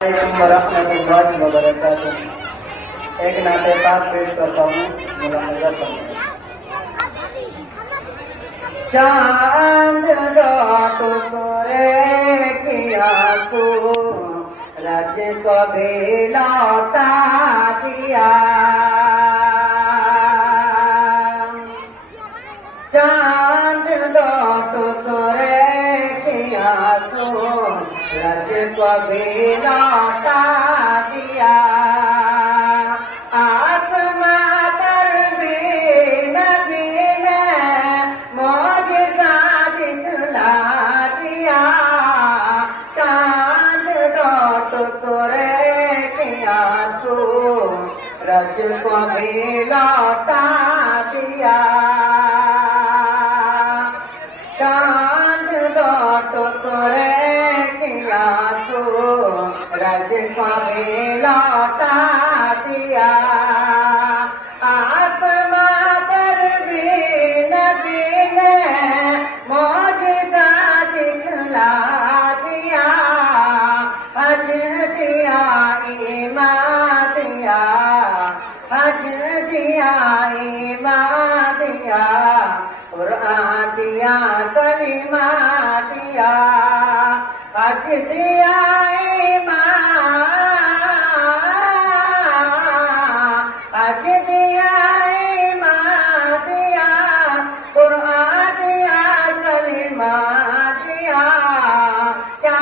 रहमतुल्लाहि व बरकातुहू। एक नाते पाक पेश करता हूँ मुलाहिजा फरमाइए। चांद रात करे किया तू रज को भी लौटा दिया। चांद रात करे किया तू रज को भी लौटा दिया। आसमां पर भी नबी ने मौजज़ा दिखला दिया। चांद रात करे किया तू रज को भी लौटा दिया। चांद रात करे किया तू रज को भी लौटा दिया। आसमां पर भी नबी ने मौजज़ा दिखला दिया। हज दिया ईमान दिया, हज दिया ईमान दिया, कुरान दिया कलिमा दिया। हज दिया ईमान, हज दिया ईमान दिया, कुरान दिया कलिमा दिया। क्या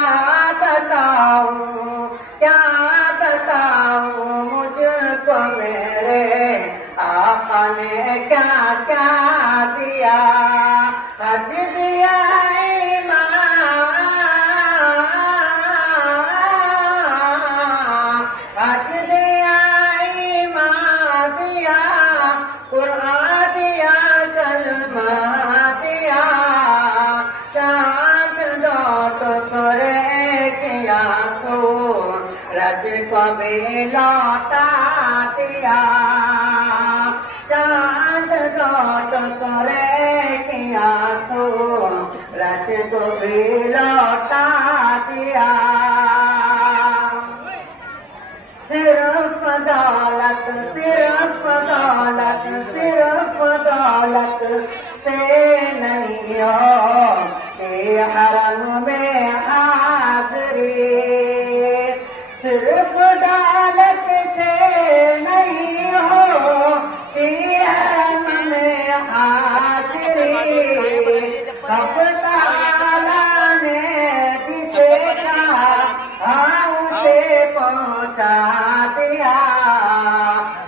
बताऊं मुझको मेरे आका ने क्या क्या दिया। हज दिया ईमान, हज दिया ईमान दिया, कुरान दिया कलमा दिया। चांद रात करे किया तू रज को भी लौटा दिया। चांद रात करे किया तू रज को भी लौटा दिया। सिर्फ दौलत, सिर्फ दौलत, सिर्फ दौलत से नहीं हो कि हरम में हाज़री। सिर्फ दौलत से नहीं हो कि हरम में हाज़री। सब ताला ने जिसे कहा उसे पहुँचा दिया।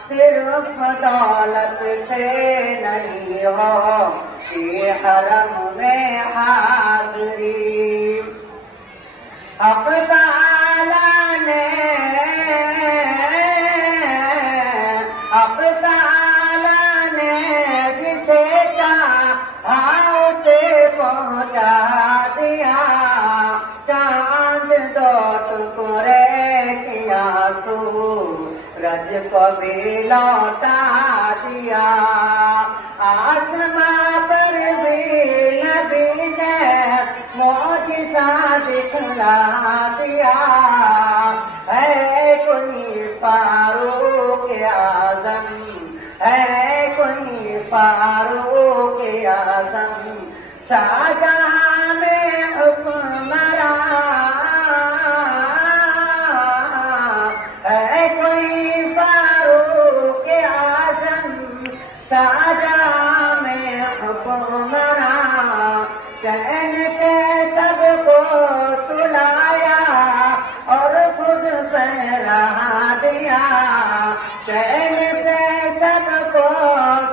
सिर्फ दौलत से नहीं हो कि हरम में हाज़री। हक़ ताला ने, हक़ ताला ने जिसे कहा उसे पहुँचा दिया। चांद रात करे किया तू रज को भी लौटा दिया। आसमां पर भी नबी ने मौजज़ा दिखला दिया। है कोई फारूक आज़म, है कोई फारूक आज़म, शाहजहां में हुक्मरान। है कोई फारूक आज़म, शाहजहां में हुक्मरान। चैन से सबको सुलाया और खुद पहरा दिया। चैन से सबको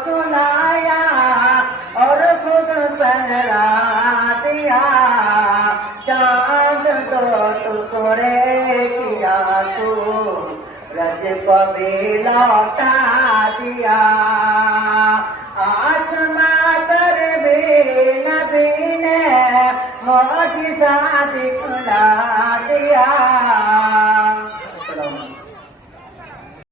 सुलाया और खुद पहरा दिया। चांद रात करे किया तू रज को भी लौटा दिया।